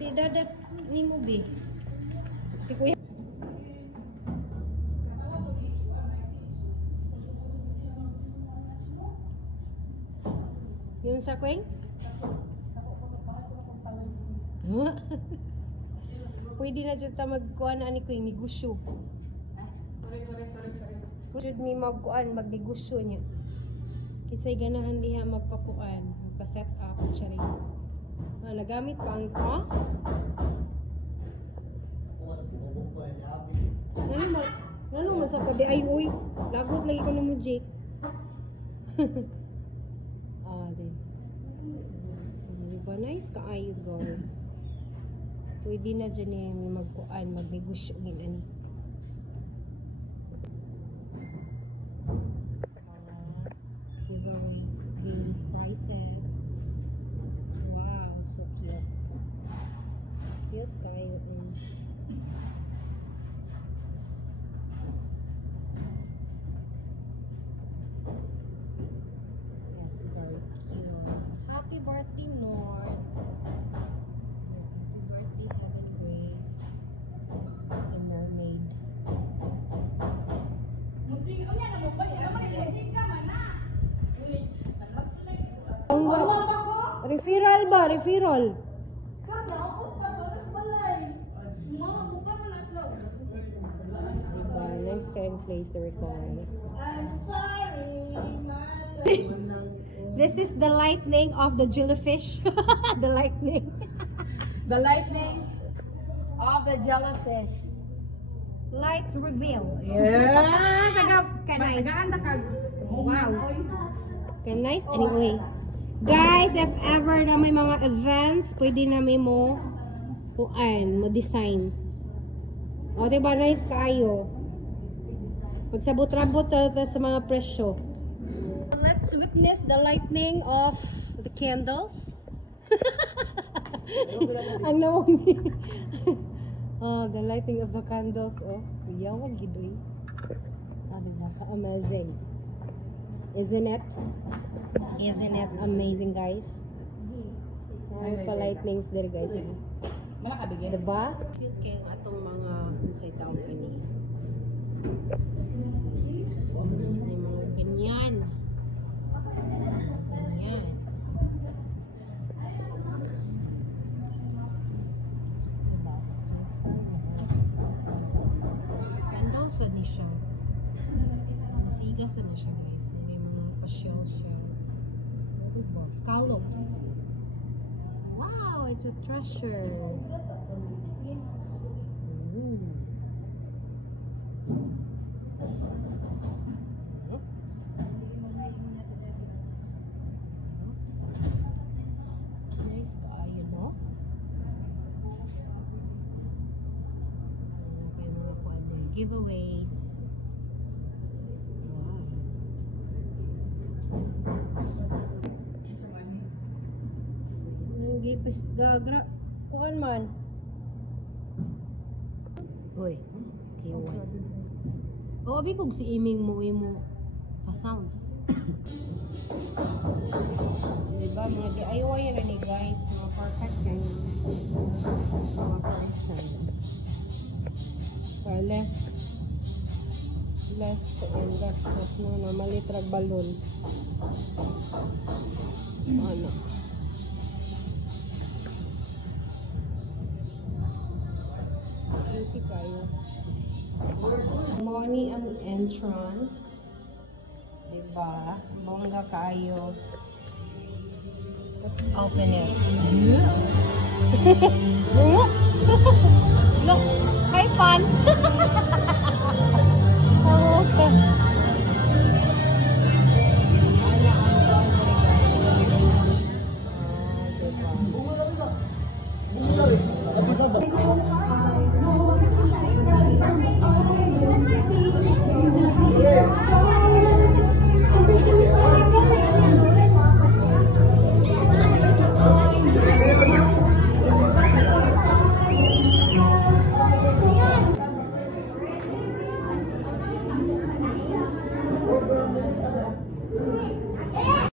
Di dadat ni mo be. Si kuya. Yung sa kweng? Pwede na dyan ta magkuhan na ni Queen, negosyo. Sorry. Mi magkuhan, magnegosyo niya. Kisay ganahan diha magpakuan, magpa-set up siya rin. Nagamit pa ang Ngano man sa kabi ay uy, lagot lagi ko na mo Jake. Din. Diba nice kaayo guys. Pwede na dyan yung magkuan, magnegosyo gin ani. Giveaways, deals, prices. Wow, so cute. Cute kayo. Yes, very cute. Happy birthday, Nord. Happy birthday, Heaven Grace. It's a mermaid. Referral ba? Referral. Next time place the requires. I'm sorry, This is the lightning of the jellyfish. The lightning. The lightning of the jellyfish. Light reveal. Yeah, Kanay. wow. Nice. Anyway, guys, if ever na may mga events, pwede na may mo design. O, diba? Nice kaayo. Magsabot-rabot sa mga presyo. Let's witness the lightning of the candles. Ang namongi. Oh, the lighting of the candles. Oh, yawag gidoy. Diba? Amazing. Isn't it? Isn't it amazing, guys? Ang pa-lightnings there, guys. Diba? Cute kayo atong mga inside down kani. May mga ganyan. Ganyan. Diba? Candles na siya. Masigas na siya, guys. May mga pa-shell siya. Diba? Scallops. Wow, it's a treasure. Ooh. Nice kaayo, no? Okay, mga kuwade. Giveaways. Gipis gagra. Kuan man. Hoy. Kiwan. O abi kog si iming mo imo pa sounds. Diba mga DIY na ni guys, mga perfect kayo. Mga person. For less gastos na malitrag balon. Ano? Beauty kayo. Money ang entrance. Diba? Bongga kayo. Let's open it.